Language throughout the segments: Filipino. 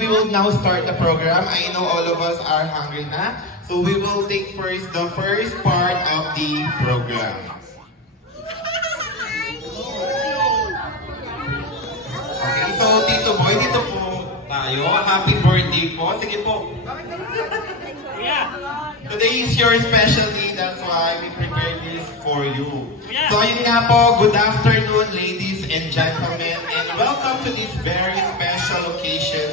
we will now start the program. I know all of us are hungry na. So we will take first the first part of the program. Okay, so Tito Boy, dito po tayo. Happy birthday po. Sige po. Today is your special day, that's why we prepared this for you. So yun nga po, good afternoon ladies and gentlemen, and welcome to this very special occasion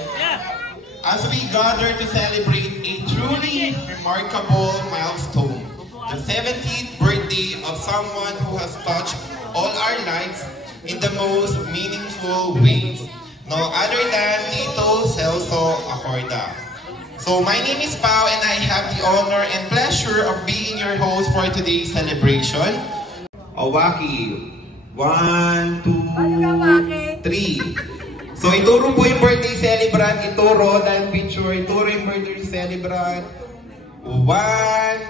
as we gather to celebrate a truly remarkable milestone, the 17th birthday of someone who has touched all our lives in the most meaningful ways, no other than Tito Celso Acorda. So my name is Pao and I have the honor and pleasure of being your host for today's celebration. Waki, 1, 2, 3. So ituro po yung birthday celebrant, ituro dahil picture, ituro yung birthday celebrant. 1,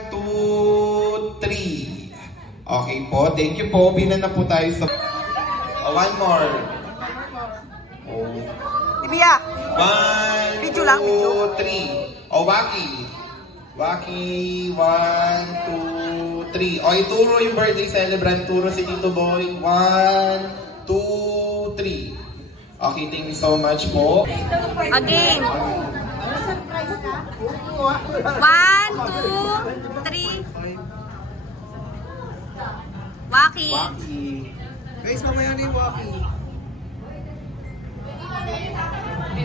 2, 3. Okay po, thank you po. Binan na po tayo sa... one more. Ibiyak! 1, 2, 3. Waki. Waki, 1, 2, 3. Ituro yung birthday celebrant. Turo si Tito Boy. 1, 2, 3. Okay, thank you so much po. Again. 1, 2, 3. Waki. Waki. Guys, mamaya na yung Waki.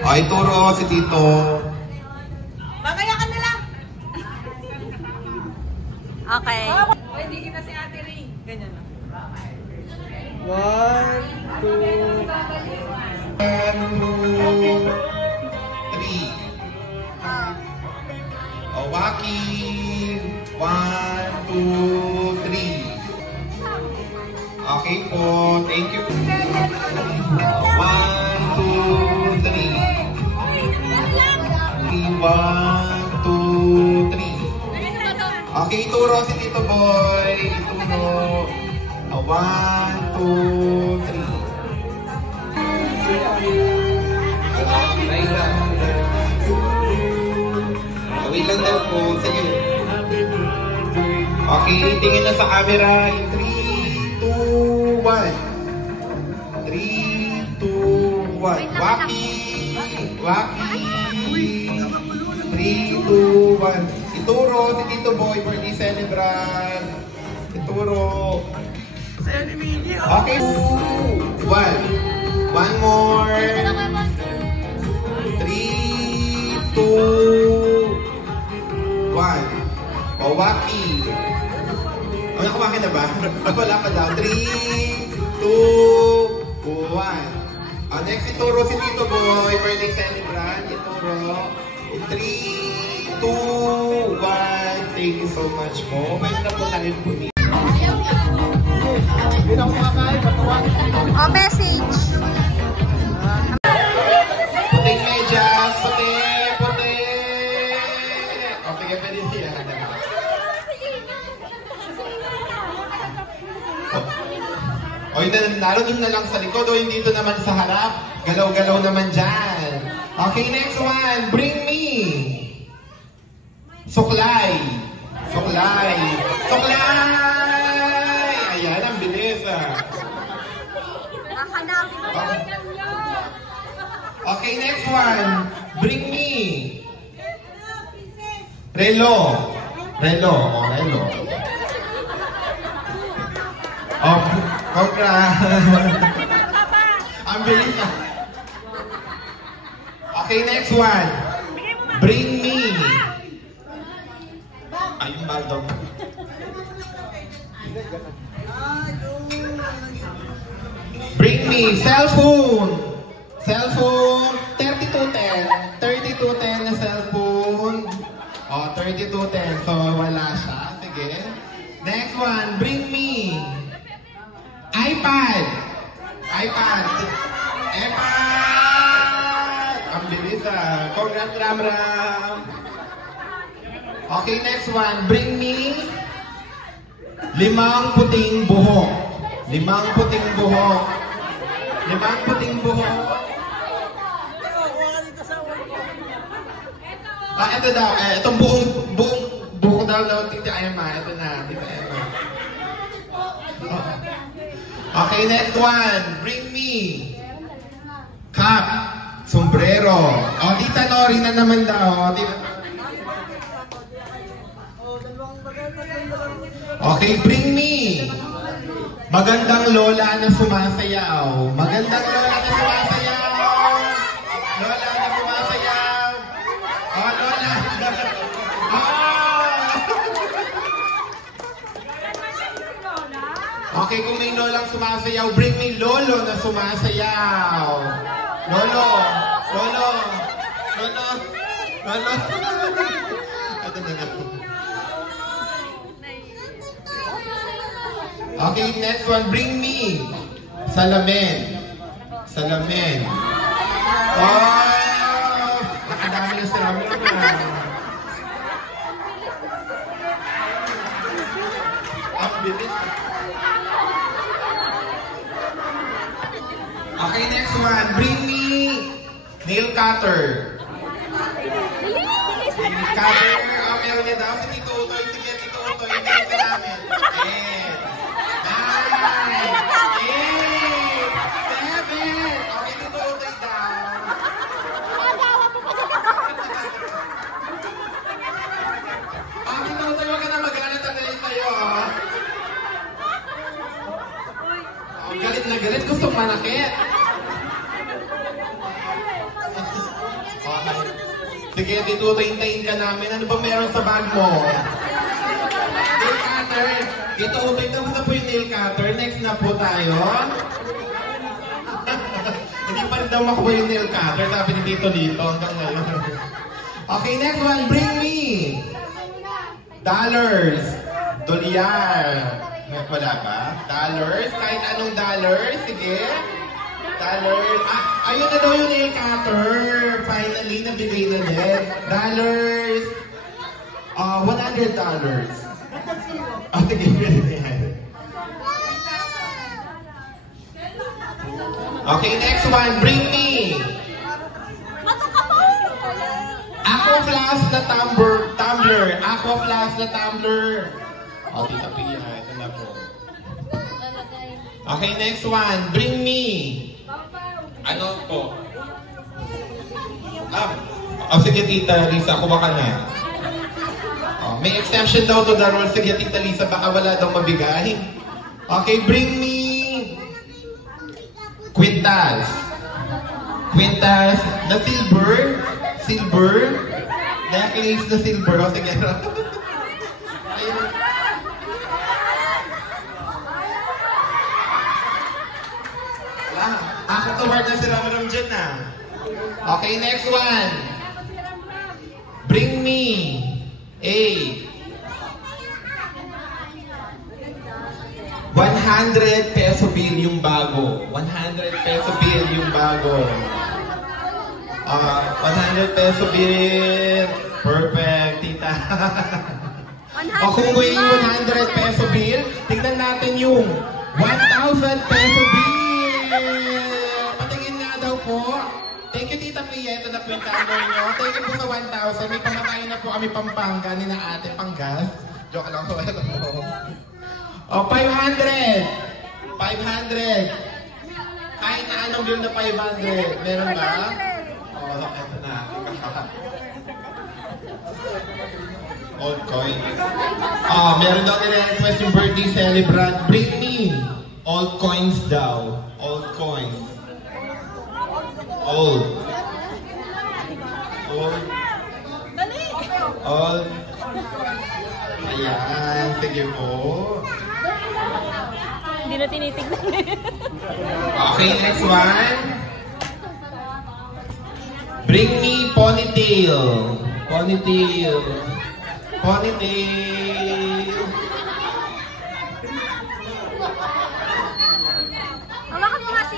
Ituro si Tito. Mamaya ka na lang. Okay. Hindi kita si Ate Ray. Ganyan lang. 1, 2, 3. Waki. 1, 2, 3. Okay po, thank you. 1, 2, 3. 1, 2, 3. Okay, ituro si Tito Boy. Ituro. 1, 2, 3. Wait lang daw po. Sige. Okay, tingin na sa camera. In 3, 2, 1. 3, 2, 1. Waki! Waki! 3, 2, 1. Ituro si Tito Boy, birthday celebrant. Ituro. Okay. 2, 1. One more. 3, 2, 1. Waki. Nakawaki na ba? Wala pa daw. 3, 2, 1. Next, ituro si Tito Boy, birthday celebrant. Ituro. 3, 2, 1. Thank you so much po. Pwede na po tayo pumili. Message. Puting medyas. Puti. Puti. Okay, pwede siya. O yun, naroon na lang sa likod o hindi dito naman sa harap. Galaw-galaw naman dyan. Okay, next one. Bring me. Suklay. Suklay. Suklay! Ayan, ang bilis ah. Okay, next one. Bring me. Relo. Relo. O, relo. Oh, congrats. Ang bilis ah. Okay, next one. Bring me. Ayun, baldog. Bring me. Cellphone. Cellphone. 3210. 3210 na cellphone. Oh, 3210. So, wala siya. Sige. Next one. Bring me. iPad. iPad. iPad. Ang bilis ah. Congrats, Ram Ram. Okay, next one. Bring me 5 puting buhok. 5 puting buhok. 5 puting buhok. Ito daw. Itong buong daw, Tita Emma. Ito na, Tita Emma. Okay, next one. Bring me. Cap. Sombrero. Tita Nori na naman daw. Okay, bring me. Magandang lola na sumasayaw. Magandang lola na sumasayaw. Lola na sumasayaw. Lola. Okay, kung may lolang sumasayaw, bring me lolo na sumasayaw. Lolo. Lolo. Lolo. Lolo. Okay, next one. Bring me. Salamin. Salamin. Nakadami na salamin naman. Ang bilis. Okay, next one. Bring me nail cutter. Nail cutter. Meron niya daw. Si Tito Utoy. Sige, Tito Utoy. Nail ka namin. Galit na galit, gusto manakit. Okay. Sige, Tito, hintayin ka namin. Ano ba meron sa bag mo? Nail cutter. Tito, tingnan mo na po yung nail cutter. Next na po tayo. Hindi pa rin daw makuha yung nail cutter. Sabi ni Tito dito hanggang ngayon. Okay, next one. Bring me. Dollars. Dolyar. Wala ba? Dollars? Kahit anong dollars? Sige. Dollars. Ayun na daw yung nail cutter. Finally, nabigay na din. Dollars. $100. Sige. Okay, next one. Bring me. Aqua Flask na tumbler. Aqua Flask na tumbler. Tita Pia, ito na po. Okay, next one. Bring me. Ano po? Sige, Tita Lisa, kuha ka na. May exception daw to the rule. Sige, Tita Lisa, baka wala daw mabigay. Okay, bring me. Quintas. Quintas na silver. Silver. Necklace na silver. Sige. Toward na si Ram dyan na. Okay, next one. Bring me a 100 peso bill yung bago. 100 peso bill yung bago. 100 peso bill. Perfect, Tita. Kung may 100 peso bill, tignan natin yung 1,000 peso bill. Patingin nga daw po. Thank you, Tita Pia. Ito na po yung tumbler nyo. Thank you po sa 1,000. May pamakain na po kami Pampanga ni na ate panggas. Joke lang po. 500. 500. Kahit na anong bill na 500. Meron ba? Ito na. Old coin. Meron daw nire-request yung birthday celebrant. Bring me. Old coins daw. Old coins. Old. Old. Old. Ayan. Sige po. Hindi na tinitignan. Okay, next one. Bring me ponytail. Ponytail. Ponytail.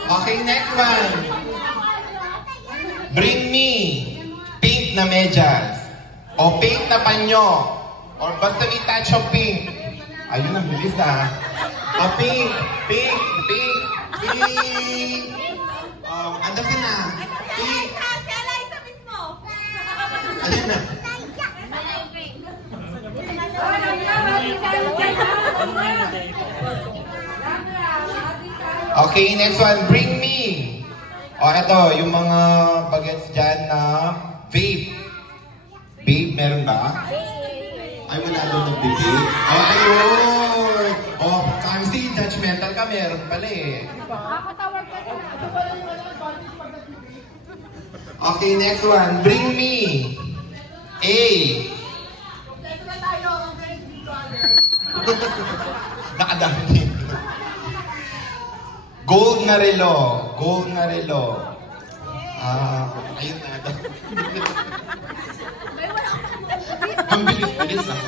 Okay, next one. Bring me pink na medyas. O pink na panyo. Or basta may touch of pink. Ayun, ang bilis na. Pink, pink, pink, pink. Ando ka na. Pink. Ayun na. Okay, next one. Bring me. O, ito, yung mga bagets dyan na vape. Vape, meron ba? Ay, wala daw nag-vape. O, ayun. O, kasi judgmental ka, meron pala eh. Okay, next one. Bring me. A. Nakadami din. Gold na relo. Gold na relo. Ayun na daw. Ang bilis-bilis ah.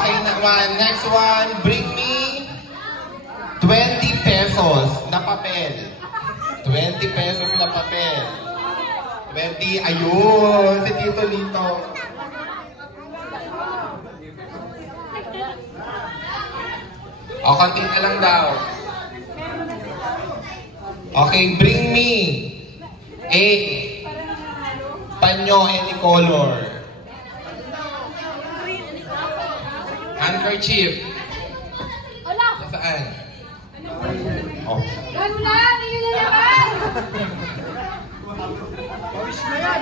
Okay naman. Next one. Bring me 20 pesos na papel. 20 pesos na papel. 20. Ayun. Si Tito Lito. O, konti na lang daw. Okay, bring me a panyo any color. Handkerchief. Saan? Oh. Ano na? Hindi na naman! Pawis na yan!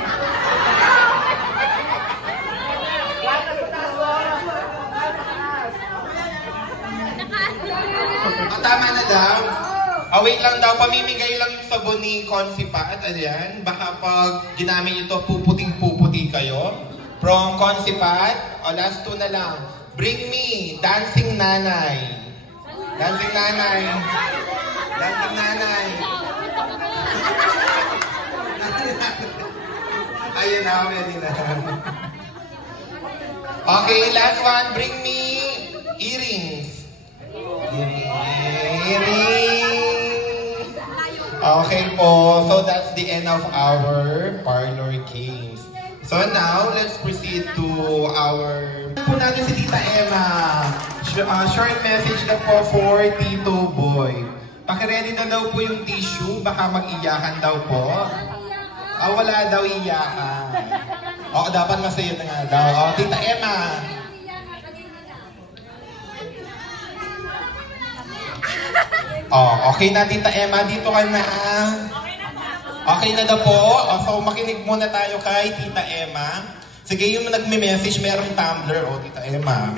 Tama na daw. Wait lang daw, pamimigay lang yung sabon ni Consipat. Ayan, baka pag ginamit ito, puputing-puputi kayo. From Consipat, last two na lang. Bring me, Dancing Nanay. Dancing Nanay. Dancing Nanay. Ayun na, ready na. Okay, last one. Bring me earrings. Okay po, so that's the end of our parlor games. So now, let's proceed to our... po natin si Tita Emma. Short message na po for Tito Boy. Pakiready na daw po yung tissue, baka mag-iyakan daw po. Wala daw iyakan. Dapat masaya na nga daw. Tita Emma. Okay na Tita Emma, dito ka na. Okay na daw po. So makinig muna tayo kay Tita Emma. Sige, yung nagme-message, merong tumbler. Tita Emma.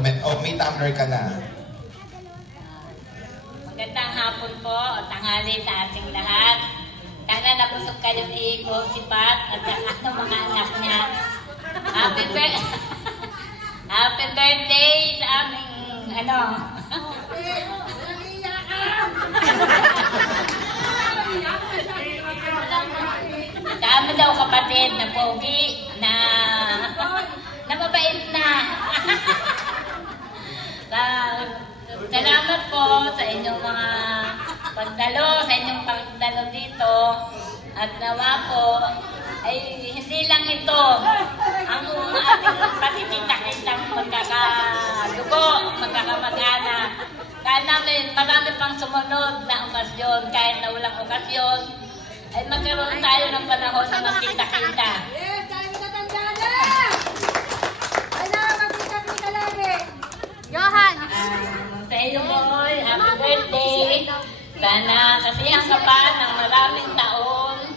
May tumbler ka na. Magandang hapon po o tanghali sa ating lahat. Sana nabusog kayo ni Consipat at ang mga anak niya. Happy birthday sa aming Dami daw kapatid na pogi na mabait na. Salamat po sa inyong mga pagdalo dito. At nawa po ay hindi lang ito ang ating patitindak-tindang magkakadugo, magkakamag-anak. Kaya namin marami pang sumunod na okasyon, kahit na walang okasyon, ay magkaroon tayo ng panahon na magkita-kita. Yes, tayo natanda na! Ano, magkita-kita lagi! Johan! Sa iyo boy, happy birthday! Sana kasihan ka pa ng maraming taon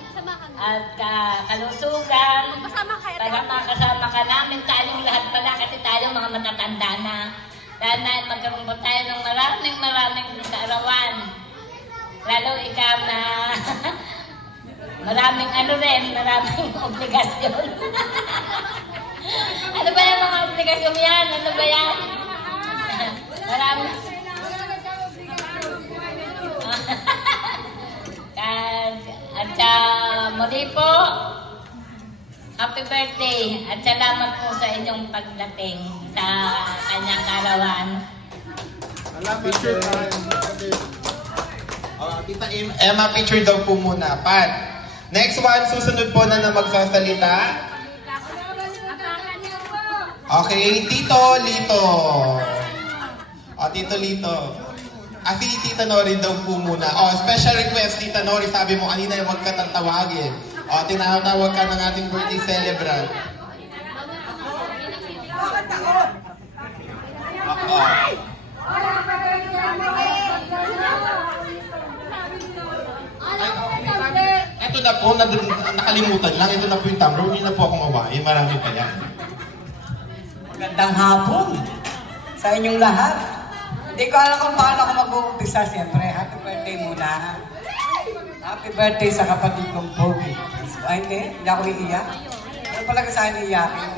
at kalusugan. Para makasama ka namin tayong lahat pala kasi tayo mga matatanda na. Sana magkaroon po tayo ng maraming kaarawan. Lalo ikaw na maraming obligasyon. Ano ba yung mga obligasyon yan? Ano ba yan? Maraming. At muli po, happy birthday at salamat po sa inyong pagdating sa kanyang karawan. Picture. Tita Emma, picture daw po muna. Pat. Next one, susunod po na magsasalita. Okay, Tito Lito. Tito Lito. Si Tita Nori daw po muna. Special request, Tita Nori. Sabi mo kanina yung magkatatawagin. Tinatawag ka ng ating birthday celebrant. Ito na po, nakalimutan lang. Ito na po yung tumbler. Hindi na po akong awain. Marami pa yan. Magandang hapon sa inyong lahat. Hindi ko alam kung paano ako mag-uumpisa. Siyempre, happy birthday muna. Happy birthday sa kapatid kong Pogi. Ay, hindi ako iiyak. Ano pala sa akin iiyakin?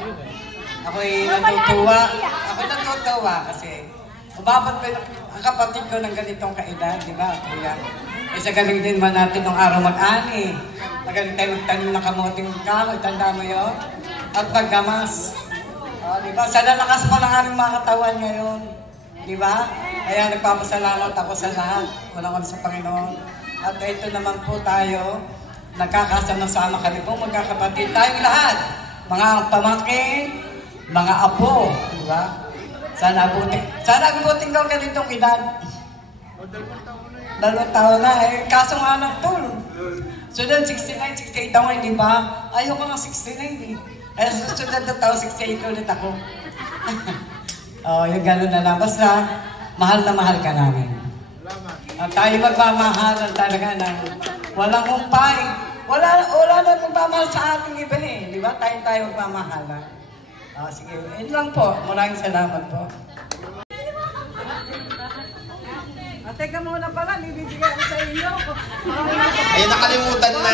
Ako'y natutuwa. Ako'y natutuwa kasi umabot ko ang kapatid ko ng ganitong kaedad, di ba, kuya? Isa galing din man natin nung araw mag-ani. Magaling tayo magtanim ng kamuting kahoy, tanda mo yun? At maggamas. Di ba? Sa lalakas pa ng aming mga katawan ngayon. Di ba? Kaya nagpapasalamat ako sa lahat. Walang sa Panginoon. At ito naman po tayo, nagkakasama-sama kami po, magkakapatid tayong lahat. Mga pamangkin, mga apo, di ba? Sana abutin ko ganitong edad. 2 taon na eh. Kaso nga ng tool. Sunod 69, 68 ako, di ba? Ayaw ko nga 69 eh. Kaya susunod na taon, 68 ulit ako. Yung gano'n na lang. Basta, mahal na mahal ka namin. At tayo magmamahalan talaga ng walang umpay. Wala na magmamahal sa ating iba eh. Di ba? Tayo magmamahalan. Sige, yun lang po. Maraming salamat po. Teka muna pala, bibigyan ko sa inyo. Ay, nakalimutan na.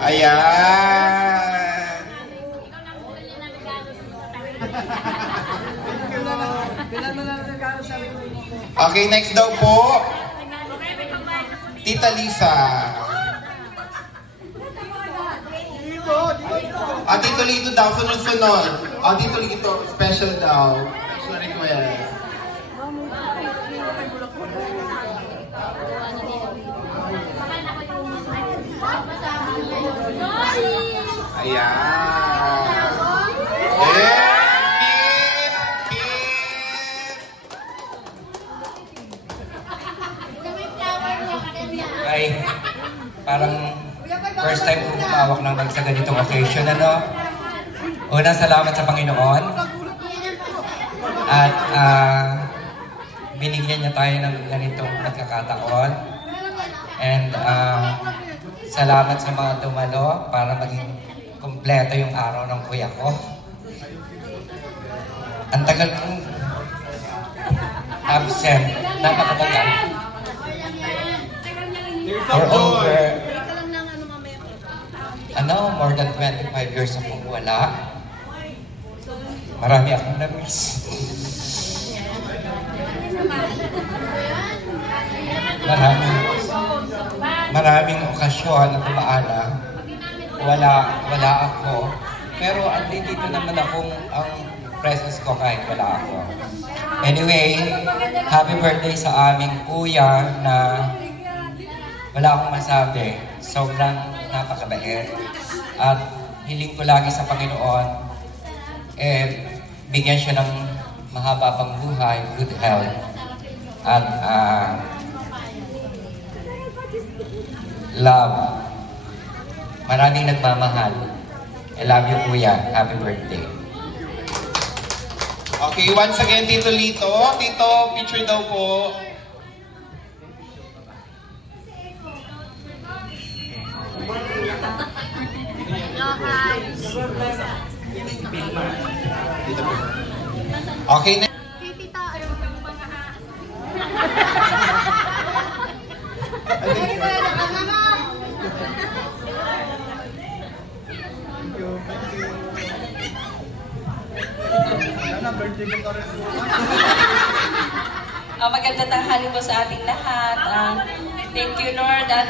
Ayan. Okay, next daw po. Tita Lisa. Tito Lito daw, sunod-sunod. Tito Lito, special daw. Special request. Ayan. Ay, parang first time ko humawak ng bag sa ganitong occasion, ano? Unang salamat sa Panginoon. At binigyan niya tayo ng ganitong pagkakataon. And salamat sa mga dumalo para maging kompleto yung araw ng kuya ko. Ang tagal kong absent, napakatagal. For over, more than 25 years akong wala. Marami akong na-miss. Maraming okasyon na kumaala. Wala ako. Pero andito naman akong ang presence ko kahit wala ako. Anyway, happy birthday sa aming kuya na wala akong masabi. Sobrang napakabait. At hiling ko lagi sa Panginoon, bigyan siya ng mahaba pang buhay, good health. At love. Maraming nagmamahal. I love you, Kuya. Happy birthday. Okay, once again, Tito Lito. Tito, picture daw po. Okay na. Magandang tanghali po sa ating lahat. Thank you, Lord. At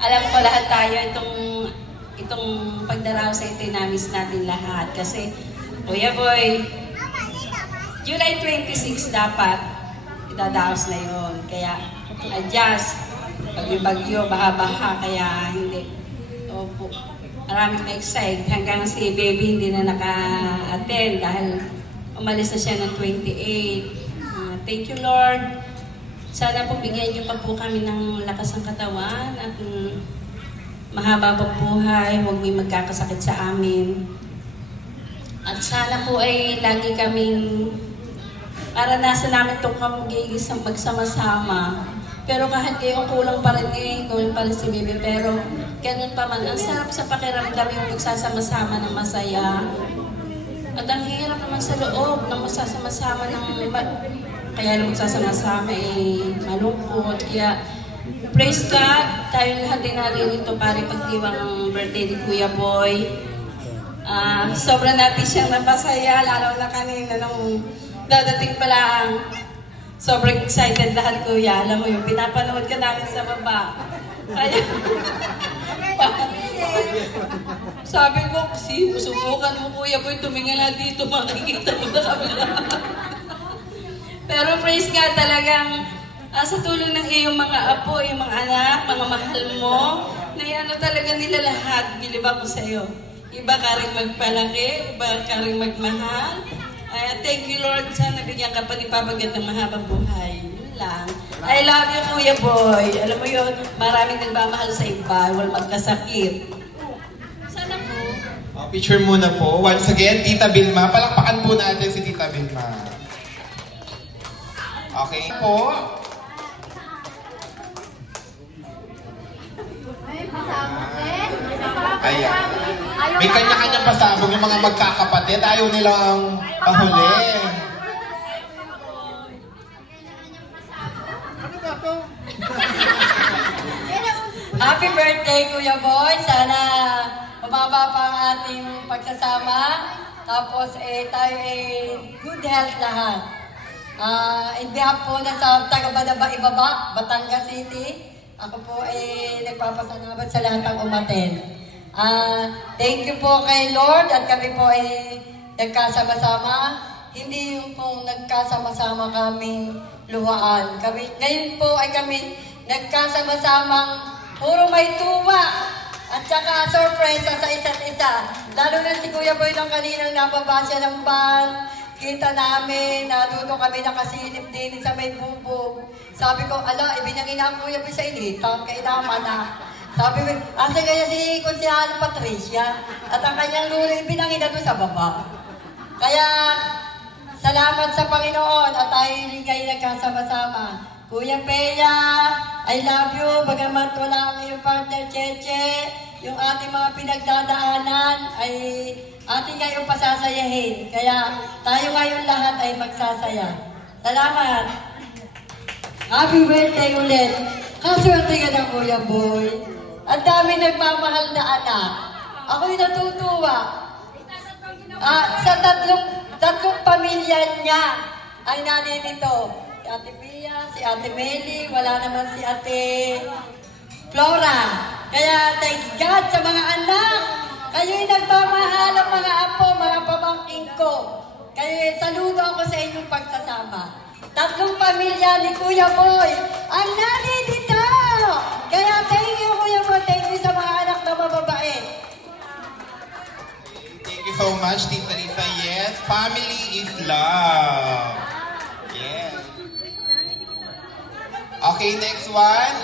alam ko lahat tayo itong pagdaraw sa ito namis natin lahat. Kasi, Kuya Boy, July 26 dapat idadaos na yun. Kaya, adjust. Pag may bagyo, baha-baha, kaya hindi. Opo. Maraming na-excite. Hanggang si baby hindi na naka-attend dahil umalis na siya ng 28. Thank you, Lord. Sana po bigyan niyo pa po kami ng lakas ng katawan at mahaba pang buhay, huwag may magkakasakit sa amin. At sana po ay lagi kaming naranasan namin itong kamugigisang magsama-sama. Pero kahit ngayon kulang pa rin kulang pa rin si Bibi. Pero ganun pa man, ang sarap sa pakiramdam yung magsasama-sama ng masaya. At ang hirap naman sa loob ng magsasama-sama ng kaya nung magsasama-sama malungkot. Kaya praise God, tayo lahat din naririto para pagdiwang birthday ni Kuya Boy. Sobrang natin siyang napasaya, lalo na kanina nung dadating pa lang. Sobrang excited lahat, Kuya. Alam mo yung pinapanood ka namin sa baba. Kaya, sabi ko, subukan mo, Kuya Boy, tumingin na dito, makikita mo na kabila. Pero praise God, talagang sa tulong ng iyong mga apo, iyong mga anak, mga mahal mo, na ano talaga nila lahat, bilib ako sa iyo. Iba ka rin magpalaki, iba ka rin magmahal. Thank you, Lord, sana bigyan ka pa ni Papagat ng mahabang buhay. Yun lang. I love you, Kuya Boy. Alam mo yun, maraming nagmamahal sa iba, walang magkasakit. Sana po. Picture muna po. Once again, Tita Vilma. Palakpakan po natin si Tita Vilma. Okay po. Ayan. May kanya-kanyang pasabog yung mga magkakapatid. Ayaw nilang pahuli. Happy birthday, Kuya Boy. Sana mababa pa ang ating pagsasama. Tapos tayo good health lahat. In behalf po na sa taga-Badaba Ibaba, Batangas City, ako po nagpapasalamat sa lahat ng umaten. Thank you po kay Lord at kami po nagkasama-sama. Hindi yung pong nagkasama-sama kaming luhaan. Ngayon po ay kami nagkasama-samang puro may tuwa at saka sorpresa sa isa't isa. Lalo na si Kuya Boy nang kaninang nababa siya ng van. Kita namin, natuto kami nakasilip din sa may bubog. Sabi ko, ibinangin ang Kuya Boy sa initang, kailangan na. Sabi ko, asa kaya si Konsehal Patricia? At ang kanyang lulo, ibinangin na doon sa baba. Kaya, salamat sa Panginoon at tayo ligay nagkasama-sama. Kuya Peya, I love you. Bagamat wala ang iyong partner, Cheche, yung ating mga pinagdadaanan ay ating ngayong pasasayahin. Kaya tayo ngayon lahat ay magsasaya. Salamat. Happy birthday ulit. Kaswerte ka na, Kuya Boy. Ang dami nagmamahal na anak. Ako'y natutuwa. Sa tatlong pamilya niya ay naninito. Si Ate Pia, si Ate Meli, wala naman si Ate Flora. Kaya thanks God sa mga anak. Kayo'y nagmamahal ang mga apo, mga pamangkin ko. Kaya saludo ako sa inyong pagsasama. Tatlong pamilya ni Kuya Boy ang naninito. Kaya thank you, Kuya Boy. Thank you sa mga anak na mababae. Thank you so much, Tita Rita. Yes, family is love. Yes. Okay, next one.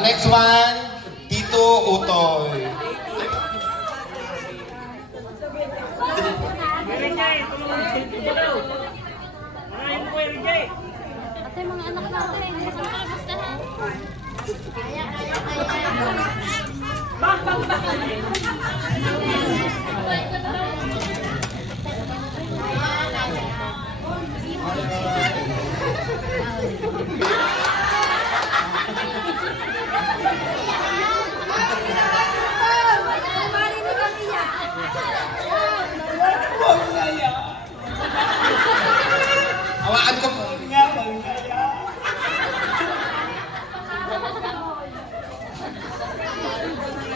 Next one, Tito Utoy. Ate, mga anak natin. Hawakan ko po.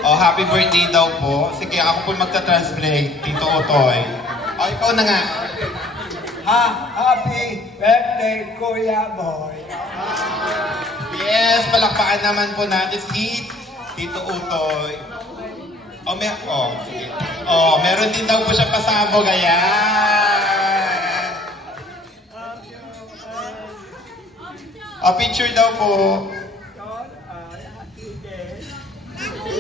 Oh, happy birthday daw po. Sige, ako po magta-translate, Tito Otoy. Oh, ikaw na nga. Happy birthday, Kuya Boy. Yes, palakpakan naman po natin si Tito Utoy. Sige. Meron din daw po siya pasabog. Ayan. Picture daw po.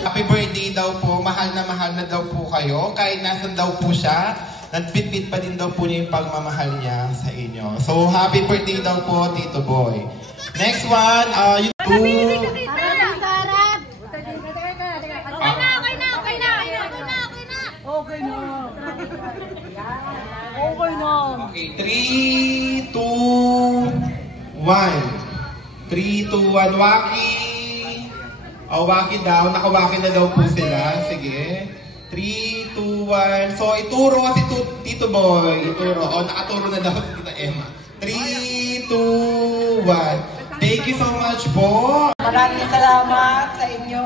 Happy birthday daw po. Mahal na daw po kayo. Kahit nasan daw po siya, nagpitpit pa din daw po niya yung pagmamahal niya sa inyo. So, happy birthday daw po, Tito Boy. Next one, yung two. Okay, 3, 2, 1. 3, 2, 1. Waki. Waki daw. Nakawaki na daw po sila. Sige. 3, 2, 1. So, ituro si Tito Boy. Ituro. Nakaturo na daw si Tita Emma. 3, 2, 1. Thank you so much po. Maraming salamat sa inyo.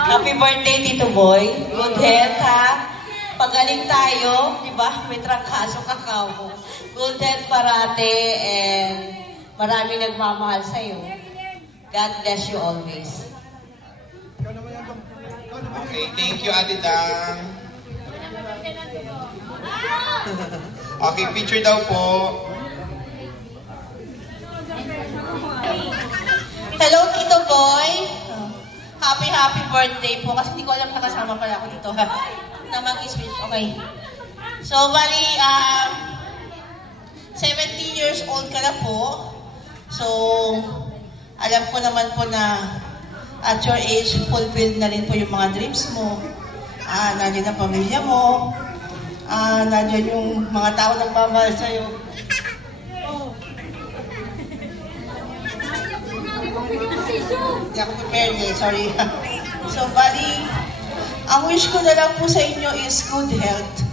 Happy birthday, Tito Boy. Good health, ha? Pagaling tayo, di ba? May trangkaso kakao. Good health parate, and maraming nagmamahal sa'yo. God bless you always. Okay, thank you, Ate Dang. Okay, picture daw po. Hello, Tito Boy. Happy birthday po. Kasi hindi ko alam nakasama pala ako dito. Na mag-speech. Okay. So, bali, 17 years old ka na po. So, alam ko naman po na at your age, fulfilled na rin po yung mga dreams mo. Nandiyan ang pamilya mo. Nandiyan yung mga tao nagmamahal sa'yo. Hindi ako prepared eh, sorry. So, bali, ang wish ko na lang po sa inyo is good health.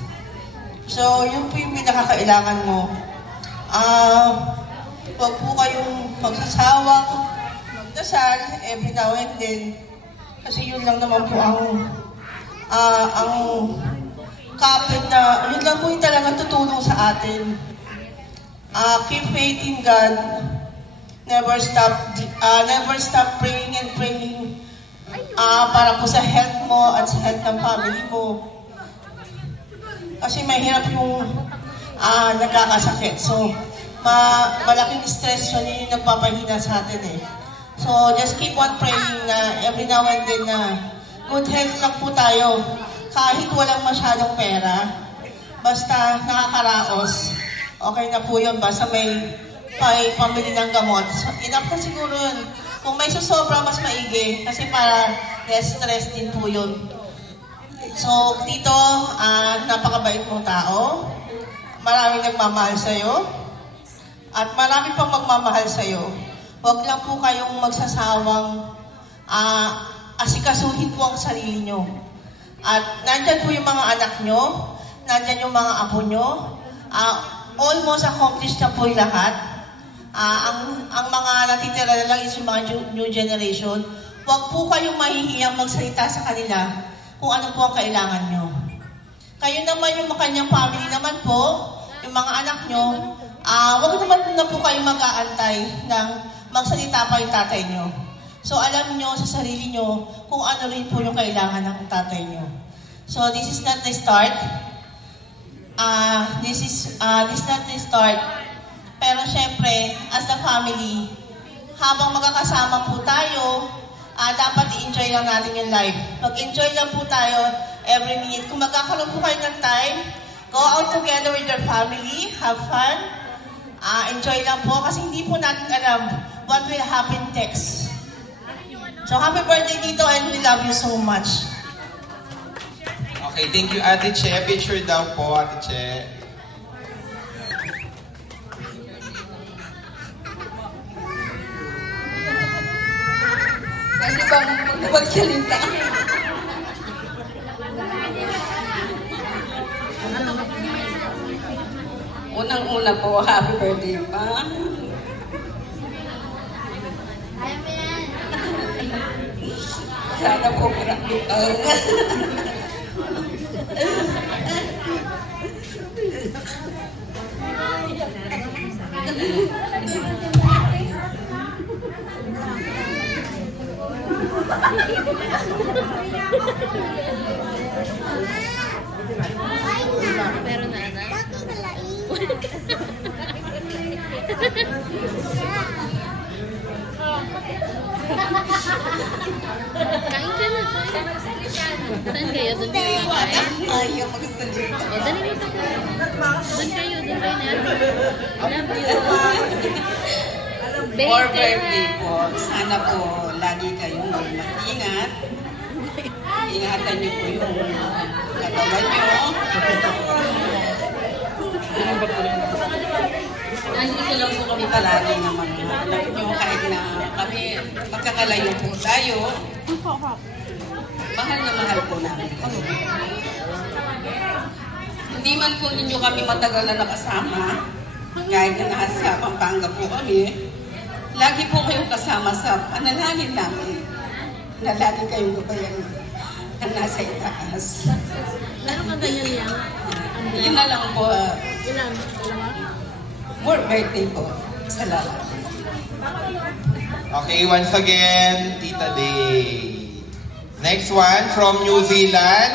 So, yun po yung pinakakailangan mo. Huwag po kayong magsasawang magdasal every now and then. Kasi yun lang naman po ang kapit na, yun lang po yung talagang tutulong sa atin. Keep faith in God. Never stop praying and praying para po sa health mo at sa health ng family mo. Kasi mahirap yung nagkakasakit. So, malaking stress yun yung nagpapahina sa atin eh. So, just keep on praying na every now and then na good health lang po tayo. Kahit walang masyadong pera, basta nakakaraos, okay na po yun. Basta may pamili ng gamot. So, enough na siguro yun. Kung may susobra, mas maigi. Kasi para less stress din po yun. So, dito, napakabait mong tao. Maraming nagmamahal sa'yo. At marami pang magmamahal sa'yo. Huwag lang po kayong magsasawang asikasuhin po ang sarili nyo. At nandyan po yung mga anak nyo. Nandyan yung mga apo nyo. Almost accomplished na po yung lahat. Ang mga natitira na lang is yung mga new generation. Huwag po kayong mahihiyang magsalita sa kanila kung ano po ang kailangan nyo. Kayo naman yung kanyang family naman po, yung mga anak nyo, huwag naman na po kayong mag-aantay ng magsalita pa yung tatay nyo. So alam nyo sa sarili nyo kung ano rin po yung kailangan ng tatay nyo. So this is not the start. This is not the start. Pero syempre, as the family, habang magkakasama po tayo, dapat i-enjoy lang natin yung life. Mag-enjoy lang po tayo every minute. Kung magkakaroon po kayo ng time, go out together with your family, have fun, enjoy lang po kasi hindi po natin alam what will happen next. So happy birthday dito and we love you so much. Okay, thank you Ate Che. Picture daw po Ate Che. Ano bang magsalita? Unang-una po, happy birthday pa. Sana po marami. Saan kayo? Doon kayo kakain? Ayaw magsalita. O, dali nito ko. Doon kayo na. Love you. For birthday po, sana po lagi kayong mag-ingat. Ingatan niyo po yung katawan niyo. Nandito lang po kami palagi naman. Alam niyo, kahit na kami magkakalayo po tayo, mahal na mahal po namin. Hindi man po ninyo kami matagal na nakasama, kahit na nasa Pampanga po kami, lagi po kayong kasama sa panalangin namin na lagi kayong gabayan na nasa itaas. Meron ka ganyan yan? Yun na lang po. Ilan? More birthday po. Salamat. Okay, once again, Tita Day. Next one from New Zealand,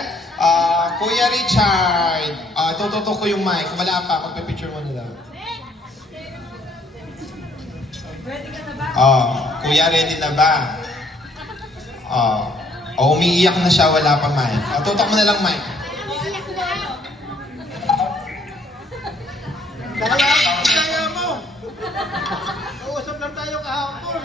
Kuya Richard. Tututok ko yung mic. Wala pa, magpapicture mo na lang. Kuya, ready na ba? Umiiyak na siya, wala pa mic. Tutok mo na lang mic. Kaya mo! Uusap lang tayo kahapon.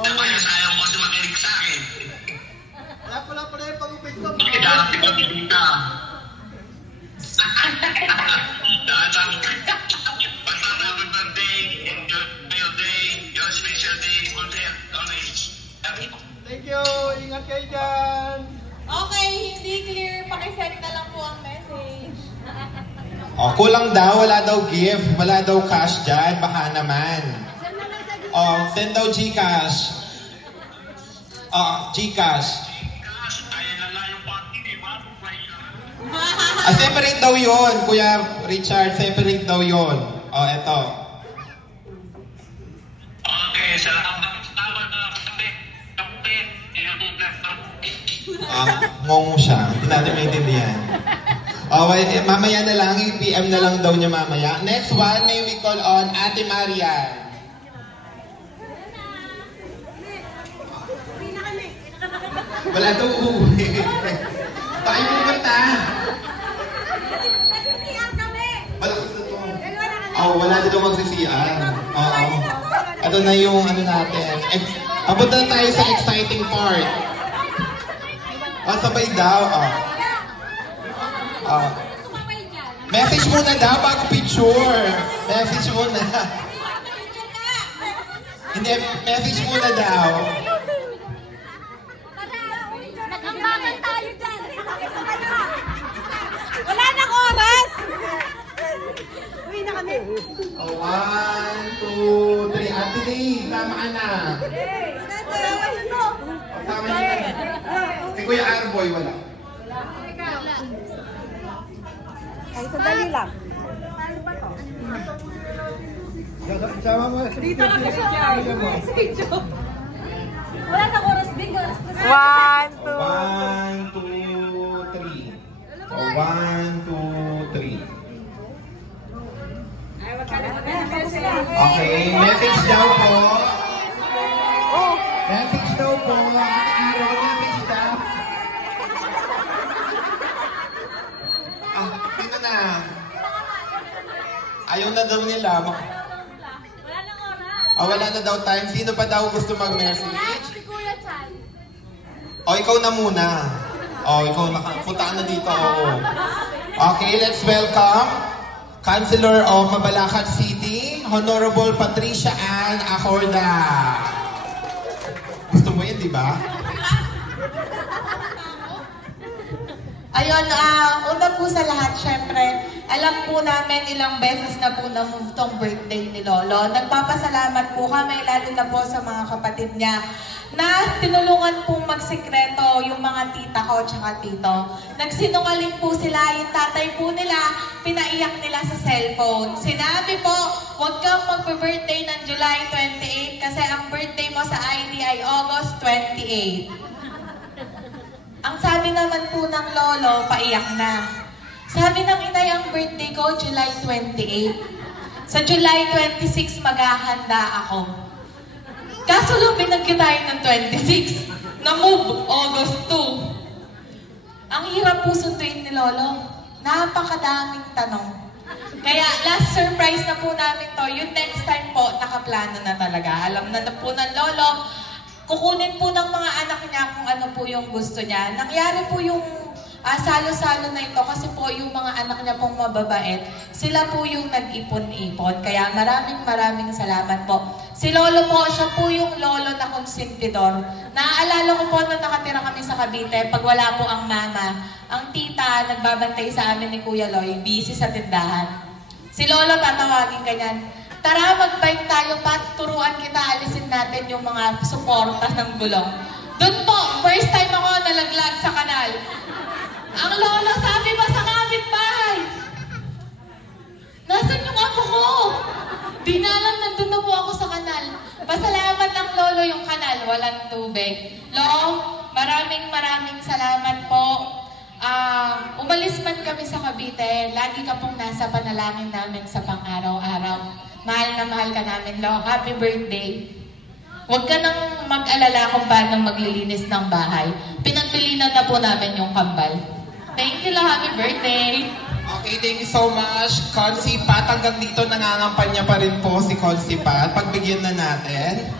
Kaya sayang mo kasi makinig sa akin. Kaya pala yung pag-upit ko. Kailangan pinag-ibita. Basta happy birthday, enjoy your day, your special day, good health, always. Thank you! Ingat kayo dyan! Okay, hindi clear. Pakisend na lang po ang message. Kulang daw, wala daw gift, wala daw cash dyan, baka naman. Send daw Gcash. Gcash. Separate daw yun, Kuya Richard, separate daw yun. Eto. Okay, salamat. Ngongo siya, hindi natin maintindihan. Mamaya na lang, i-PM na lang daw niya mamaya. Next one, may we call on Ate Marian. Wala daw uuwi. Tayo pumunta. Wala dito magsisiyan. Ito na yung ano natin. Papunta na tayo sa exciting part. Sabay daw. Message muna daw bago picture. Message muna. Hindi, message muna daw. Nag-ambangan tayo dyan. Wala nang oras. Uwi na kami. 1, 2, 3. Ate Day, tama ka na. Tama na. Si Kuya Arboy, wala. Ay, sandali lang. Sama mo. Dito lang kasi siya. Wala nang oras, Bing. 1, 2, 3. 1, 2, 3. Okay, message daw po. Message daw po. Ate Iro, message daw. Sino na? Ayaw na daw nila. Wala nang oras. Wala na daw time. Sino pa daw gusto mag-message? Si Kuya Chan. Ikaw na muna. Ikaw na. Puntaan na dito. Okay, let's welcome Councilor of Mabalacat City, Honorable Patricia Ann Acorda. Gusto mo yun, di ba? Ayun, una po sa lahat, syempre, alam po namin ilang beses na po na-move tong birthday ni Lolo. Nagpapasalamat po kami, lalo na po sa mga kapatid niya, na tinulungan pong magsikreto yung mga tita ko tsaka tito. Nagsinungaling po sila, yung tatay po nila, pinaiyak nila sa cellphone. Sinabi po, huwag kang mag-birthday ng July 28 kasi ang birthday mo sa ID ay August 28. Ang sabi naman po ng lolo, paiyak na. Sabi ng inay, ang birthday ko, July 28. Sa July 26, maghahanda ako. Kaso lang binagyo tayo ng 26. Na-move August 2. Ang hirap po sunduin ni Lolo. Napakadaming tanong. Kaya last surprise na po namin to. Yung next time po, nakaplano na talaga. Alam na po ng Lolo. Kukunin po ng mga anak niya kung ano po yung gusto niya. Nangyari po yung salo-salo na ito kasi po yung mga anak niya pong mababait, sila po yung nag-ipon-ipon. Kaya maraming salamat po. Si Lolo po, siya po yung lolo na konsentidor. Naaalala ko po nung nakatira kami sa Cavite, pag wala po ang mama, ang tita nagbabantay sa amin ni Kuya Loy, busy sa tindahan. Si Lolo tatawagin ganyan, tara mag-bike tayo pat, turuan kita, alisin natin yung mga suporta ng gulong. Doon po, first time ako nalaglag sa kanal. Ang Lolo sabi ba sa kapitbahay? Nasaan yung apo ko? Di na alam, nandun na po ako sa kanal. Pasalamat ng Lolo yung kanal, walang tubig. Lo, maraming salamat po. Umalis man kami sa Cavite, lagi ka pong nasa panalangin namin sa pang-araw-araw. Mahal na mahal ka namin, Lo. Happy birthday. Huwag ka nang mag-alala kung paano maglilinis ng bahay. Pinagpilinan na po namin yung kambal. Thank you, Lo. Happy birthday. Okay, thank you so much. Consi Pat, hanggang dito nangangampanya pa rin po si Consi Pat. Pagbigyan na natin.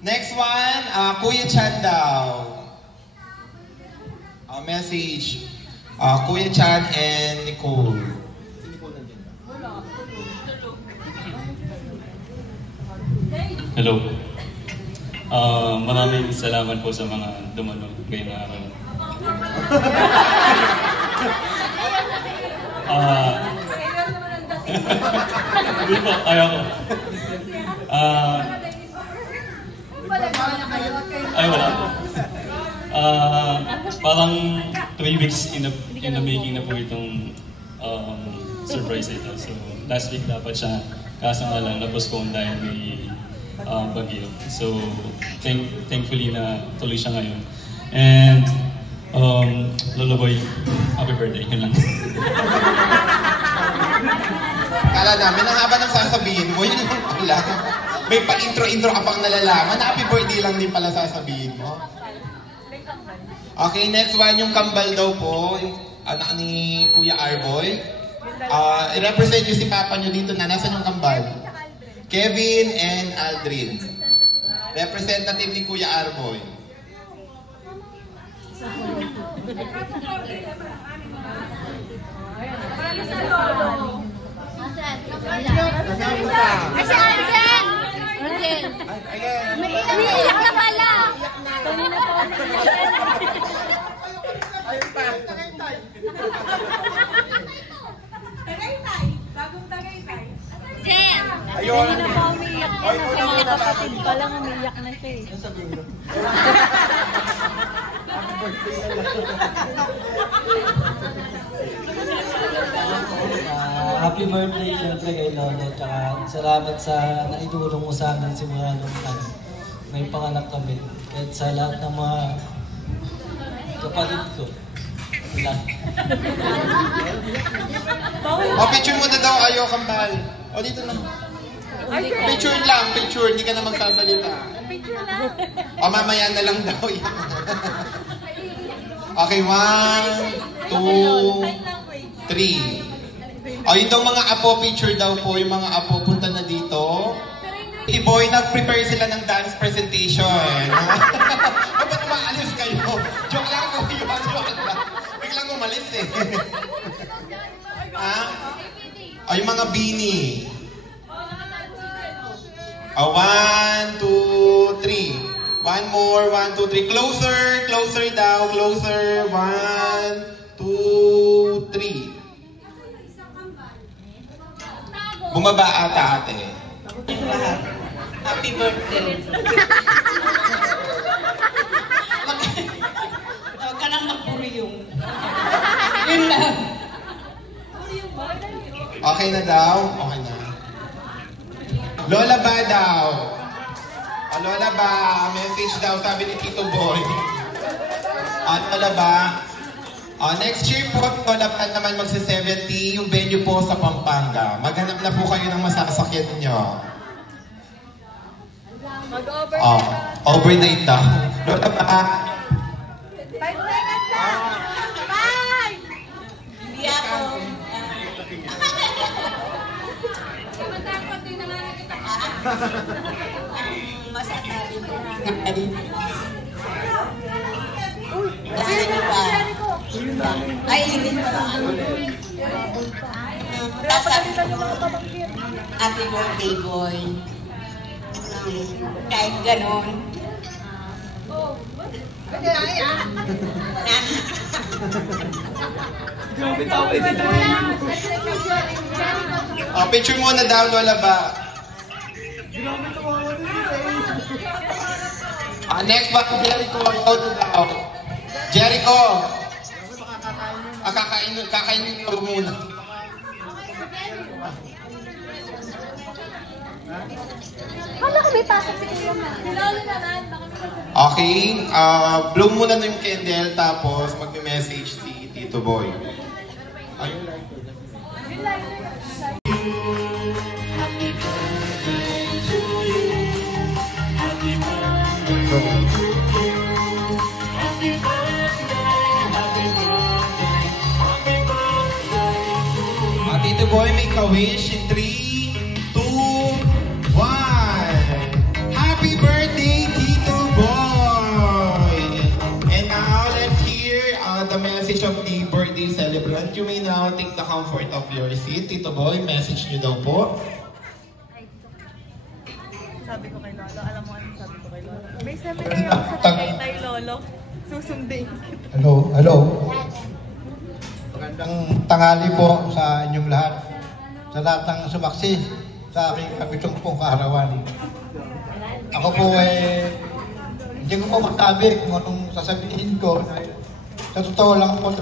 Next one, Kuya Chan daw. Message. Kuya Chan and Nicole. Hello. Maraming salamat po sa mga dumalo ngayong araw. Hindi po, ayaw ko. Ay, wala po. Parang 3 weeks in the making na po itong surprise ito. So, last week dapat siya, kaso nga lang, na-postpone dahil may bagyo. So, thankfully na tuloy siya ngayon. And, Lolo Boy, happy birthday. Yun lang. Kala namin, ang haba ng sasabihin mo, yun lang pala. May pa-intro-intro ka pang nalalaman. Happy birthday lang din pala sasabihin mo. Okay, next one, yung kambal daw po, yung anak ni Kuya Arboy. I-represent nyo si Papa nyo dito na. Nasaan yung kambal? Kevin and Aldrin. Representative ni Kuya Arboy. Kasi Arjen! Umiiyak na pala! Tagaytay! Bagong Tagaytay! Jen! Ayun! Hindi na pa umiiyak yan. Sa mga kapatid pa lang umiiyak na siya eh. Happy birthday siyempre kay Lolo. Tsaka salamat sa naitulong mo sa amin simula nung may panganak kami. Kahit sa lahat ng mga kapatid ko. Ilan. Picture mo na daw kayo, kambal. O, dito na. Picture lang, picture. Hindi ka na magsasalita. Picture lang. O, mamaya na lang daw yan. Okay, 1, 2, 3. O, yun daw mga apo, picture daw po. Yung mga apo, punta na dito. Boy, nag-prepare sila ng dance presentation. O, ba't umaalis kayo? Joke lang ko yun. Joke lang. Biglang umalis eh. Ha? O, yung mga beanie. O, 1, 2, 3. One more, 1, 2, 3. Closer, closer daw, closer. 1, 2, 3. Bumaba ata ate. Happy birthday. Huwag ka nang magpuriyong. Yun lang. Okay na daw? Okay na. Lola ba daw? O, Lola ba? Message daw, sabi ni Tito Boy. At Lola ba? Next year po, dapat naman magsi-70 yung venue po sa Pampanga. Maghanap na po kayo ng masasakyan nyo. Mag-overnight. Overnight daw. Lola ba? 5 seconds na! 5! Hindi ako. Masasabi ko na. Ay, hindi pa lang. Happy birthday, boy. Kahit ganon. Picture muna daw, Lola ba? Next back to Jericho. Daw. Jericho! Kakainin nyo muna. Hala ko may pasok si Kuya na. Si Lolo naman. Okay, blow muna na yung candle tapos mag-message si Tito Boy. Ayun lang. Tito Boy, make a wish in 3, 2, 1. Happy birthday, Tito Boy! And now, let's hear the message of the birthday celebrant. You may now take the comfort of your seat. Tito Boy, message niyo daw po. Sabi ko kay Lolo, alam mo ano sabi ko kay Lolo? May seminar ako sa Tagaytay, Lolo. Susundin kita. Hello. Magandang tanghali po sa inyong lahat. Sa lahat ng sumaksi sa aking 70 kaarawan. Ako po hindi ko po magtabi kung anong sasabihin ko. Sa totoo lang po,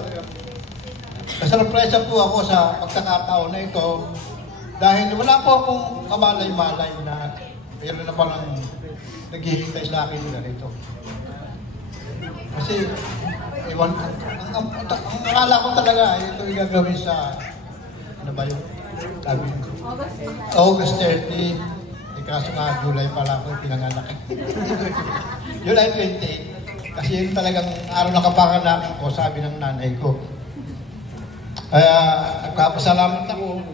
nasurpresa po ako sa pagkakataon na ito dahil wala po akong kamalay-malay na mayroon na palang naghihintay sa akin na rito. Kasi, ang akala ko talaga, ito yung gagawin sa, ano ba yun? August 30. Kaso nga, July pala ako pinanganak. July 28. Kasi yun talagang araw na kapanganakan ko, sabi ng nanay ko. Kaya, nagpapasalamat ako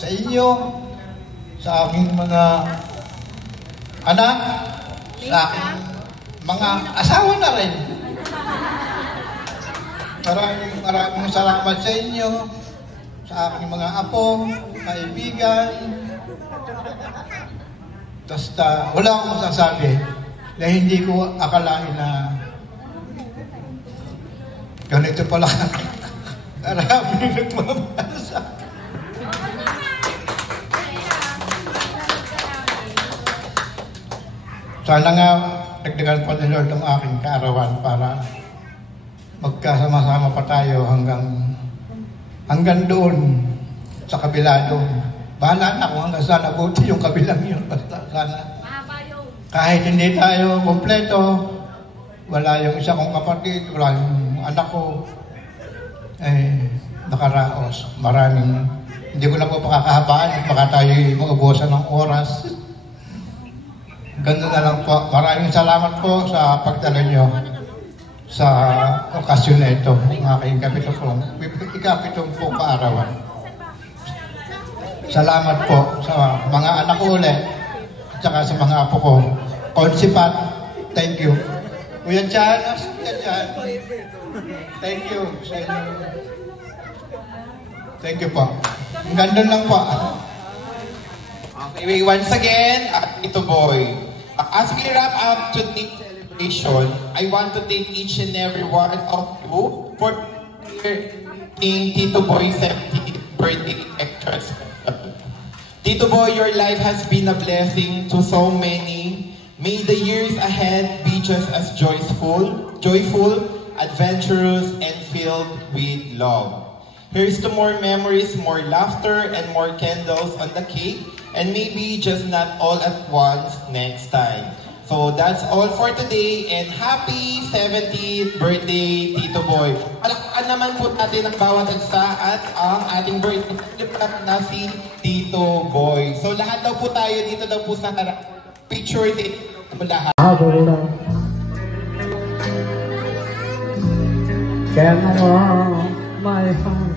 sa inyo, sa aking mga anak, sa aking mga asawa na rin. Maraming salamat sa inyo, sa aking mga apo, kaibigan. Basta wala akong masasabi na hindi ko akalain na ganito pala maraming nagmamasa. Sana nga dagdagan pa ni Lord ang aking kaarawan para magkasama-sama pa tayo hanggang doon sa kabila doon. Bahala na kung hanggang sana buti yung kabilang yun. Basta sana kahit hindi tayo kompleto, wala yung isa kong kapatid, wala yung anak ko, nakaraos. Maraming, hindi ko na po pakakahabaan, baka tayo maubusan ng oras. Ganda na lang po. Maraming salamat po sa pagdala nyo sa okasyon na ito, ang aking ikapitong po kaarawan. Salamat po sa mga anak ko ulit at saka sa mga apo ko. Konsipat, thank you. Kuya Chan, thank you sa inyo. Thank you po. Ang ganda lang po. Okay, once again, Tito Boy. As we wrap up today's celebration, I want to thank each and every one of you for being Tito Boy's 70th birthday extra special. Tito Boy, your life has been a blessing to so many. May the years ahead be just as joyful, adventurous, and filled with love. Here's to more memories, more laughter, and more candles on the cake, and maybe just not all at once next time. So that's all for today and happy 70th birthday, Tito Boy. Palakpakan naman po natin ang bawat isa at ang ating birthday na si Tito Boy. So lahat daw po tayo dito daw po sa picture dito lahat. Can I my heart